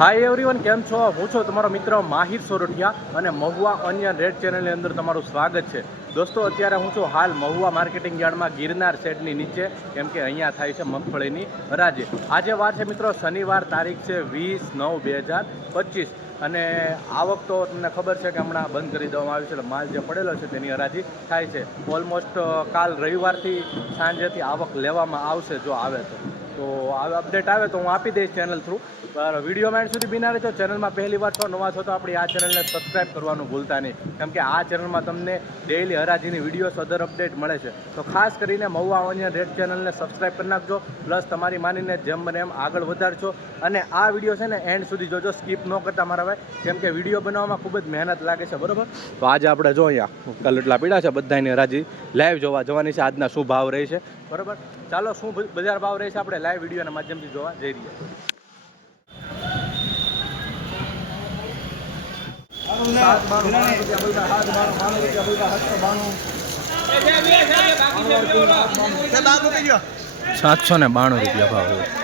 Hi everyone કેમ છો? હું છું તમારો મિત્ર માહિર સોરઠિયા અને મહુવા અન્ય રેડ ચેનલની અંદર તમારું સ્વાગત છે. દોસ્તો, અત્યારે હું છું હાલ મહુવા માર્કેટિંગ યાર્ડમાં ગિરનાર શેડની નીચે, કેમ કે અહીંયા થાય છે મગફળીની હરાજી આજે વાર છે મિત્રો, શનિવાર તારીખ છે વીસ નવ બે હજાર પચીસ. અને આવક તો તમને ખબર છે કે હમણાં બંધ કરી દેવામાં આવ્યું છે, એટલે માલ જે પડેલો છે તેની હરાજી થાય છે. ઓલમોસ્ટ કાલ રવિવારથી સાંજેથી આવક લેવામાં આવશે જો આવે તો. તો આ અપડેટ આવે તો હું આપી દઈશ ચેનલ થ્રુ વિડીયોમાં એન્ડ સુધી બિના રહેજો ચેનલમાં પહેલી વાર છો, નવા છો, તો આપણી આ ચેનલને સબસ્ક્રાઈબ કરવાનું ભૂલતા નહીં. કેમ કે આ ચેનલમાં તમને ડેઈલી હરાજીની વિડીયોસ અધર અપડેટ મળે છે. તો ખાસ કરીને મહુવા ઓનિયન રેડ ચેનલને સબસ્ક્રાઈબ કરી નાખજો. પ્લસ તમારી માનીને જેમ બને એમ આગળ વધારજો. અને આ વીડિયો છે ને એન્ડ સુધી જોજો સ્કીપ ન કરતા મારા ભાઈ. કેમ કે વીડિયો બનાવવામાં ખૂબ જ મહેનત લાગે છે, બરાબર? તો આજે આપણે જો અહીંયા કલટલા પીડા છે બધાની હરાજી. લાઈવ જોવા જવાની છે, આજના શું ભાવ રહે છે? બરોબર? ચાલો, શું બજાર ભાવ રહે છે આપણે? લાઈવ વિડીયોના માધ્યમથી જોવા જઈ રહ્યા સાતસો ને બાણું રૂપિયા ભાવ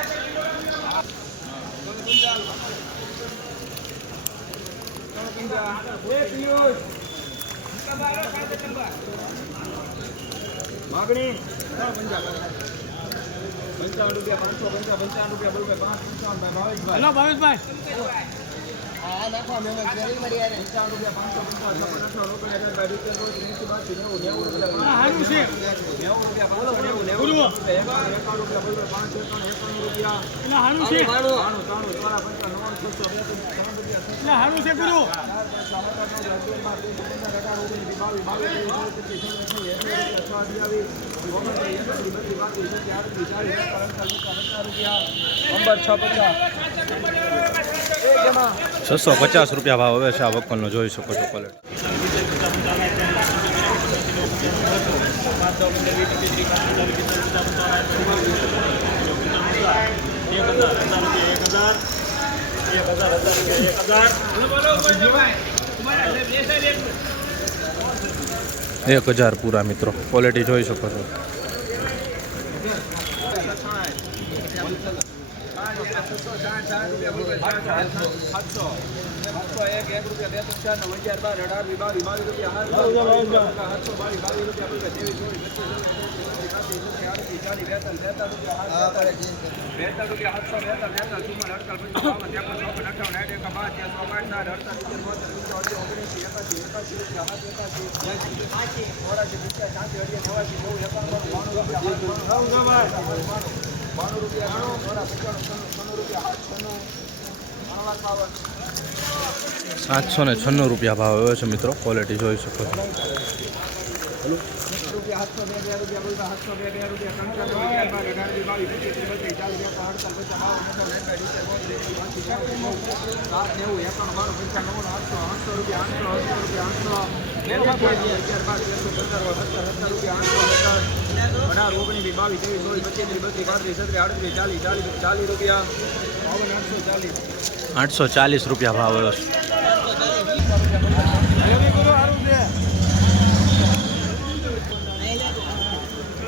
માગણી પંચાવન રૂપિયા પાંચસો પંચાવન પંચાવન રૂપિયા બોલ પાંચ પંચાવન ભાઈ ભાવેશભાઈ? હેલો ભાવેશભાઈ પંચાવન રૂપિયા પાંચસો પંચાવન રૂપિયા નેવું નેવું રૂપિયા હા, સારું છે. નેવું રૂપિયા પાંચસો. રૂપિયા સારું છે ગુરુ. પચાસ. છસો પચાસ રૂપિયા ભાવ હવે છે આ વકલનો જોઈ શકો છો ક્વોલિટી એક હજાર પૂરા મિત્રો. ક્વોલિટી જોઈ શકો છો. રૂપિયા છે છો રૂપિયા બોલતા સાતસો બે બે રૂપિયા આઠસો આઠસો આઠસો આઠસો ભાવ આવ્યો છે મિત્રો. ક્વોલિટી જોઈ શકો આઠસો સત્તર અઢાર ઓગણીસ બાવીસ ત્રેવીસ ચોવીસ પચીસ ત્રીસ બત્રીસ પાંત્રીસ છત્રીસ આડત્રીસ ચાલીસ ચાલીસ ચાલીસ રૂપિયા બાવન આઠસો ચાલીસ આઠસો ચાલીસ રૂપિયા ભાવ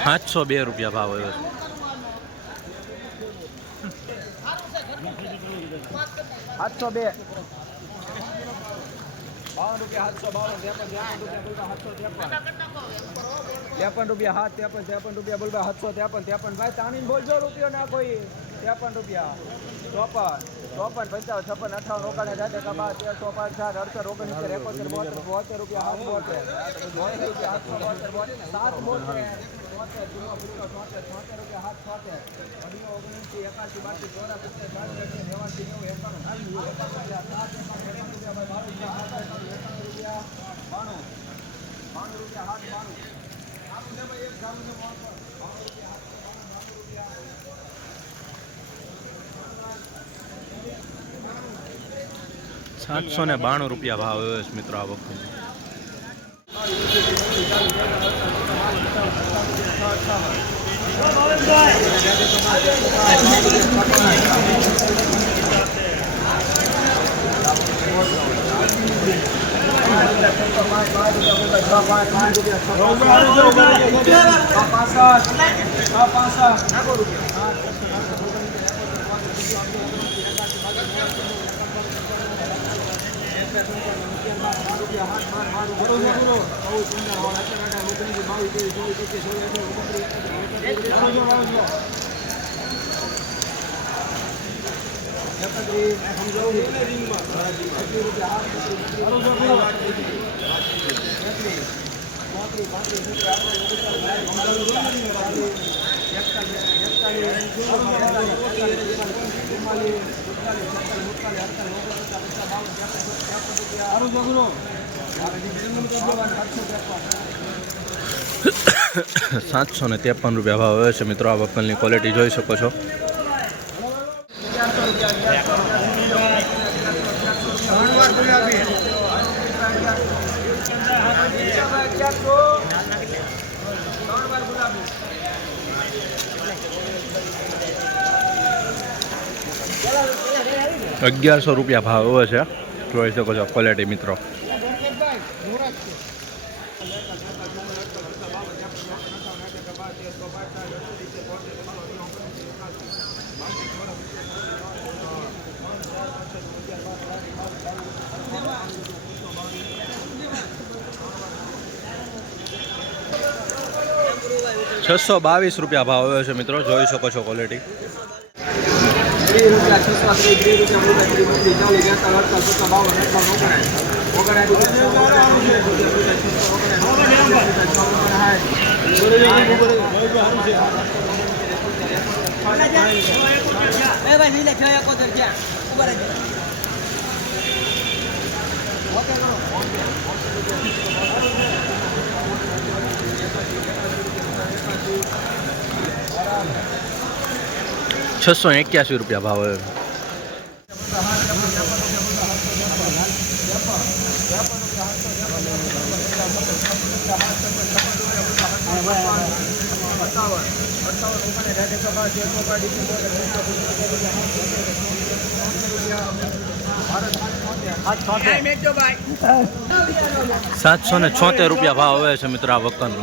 સાતસો બે રૂપિયા ભાવ આવ્યો છે. સાતસો બે. બાવન રૂપિયા સાતસો બાવન ત્રેપન ત્રેપન રૂપિયા હાથ ત્રેપન ત્રેપન રૂપિયા બોલવા સાતસો ત્રેપન ત્રેપન. ભાઈ તાણીને બોલજો રૂપિયો ના કોઈ. ત્રેપન રૂપિયા. ચોપન. ચોપન પંચાવન છપ્પન અઠાવન ઓગણ હજાર એકા બાર તેરસો પાંચ સાત અડસઠ ઓગણસિત્તેર એકોતેર બોતેર બોતેર રૂપિયા હાથ બોતેર બોતેર રૂપિયા આઠસો બોતેર બોતેર. સાત બોતેર. सात सौ ने बाणु रुपया भाव मित्रों आवक પાંચ પાંચ પાંચ પાંચ એકતાલીસ એકતાલીસ એકતાલીસ એકતાલીસ એકતાલીસ એકતાલીસ એકતાલીસ એકતાલીસ એકતાલીસ સાતસો ને ત્રેપન રૂપિયા ભાવ આવે છે મિત્રો. આ વકલની ક્વોલિટી જોઈ શકો છો. અગિયારસો રૂપિયા ભાવ એવો છે. જોઈ શકો છો ક્વોલિટી મિત્રો. છસો બાવીસ રૂપિયા ભાવ આવ્યો છે મિત્રો. જોઈ શકો છો ક્વોલિટી ત્રીસ રૂપિયા છસો ત્રીસ ત્રીસ રૂપિયા બોલો ત્રીસ ચાલીસ બેતાલીસ અડતાલીસ સત્તર બાવન અઠાવન ઓગણાય ઓગણાય છસો એક્યાસી રૂપિયા ભાવ આવ્યો સાતસો ને છોતેર રૂપિયા ભાવ આવે છે મિત્રો આ વકલનો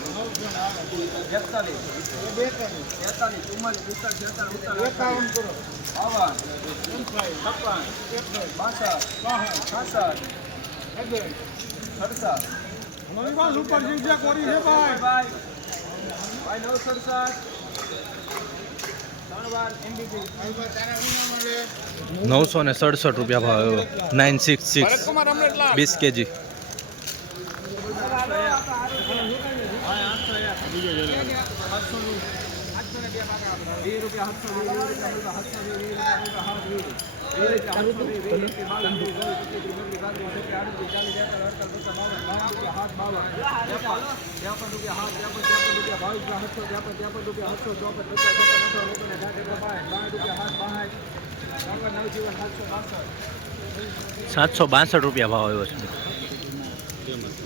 વીસ રૂપિયા સાતસો વીસ રૂપિયા વીસ રૂપિયા સાતસો વીસ ત્રેપન રૂપિયા હાથ ત્રેપન ત્રેપન રૂપિયા બાવીસ રૂપિયા સાતસો ત્રેપન ત્રેપન રૂપિયા સાતસો ચોપન પચાસ પચાસ અઠાવન ઓગણ સાઠ એકસો બાય બાય રૂપિયા હાથ બાય બાવન નવ જીવન સાતસો સાતસો બાસઠ રૂપિયા ભાવ આવ્યો છે.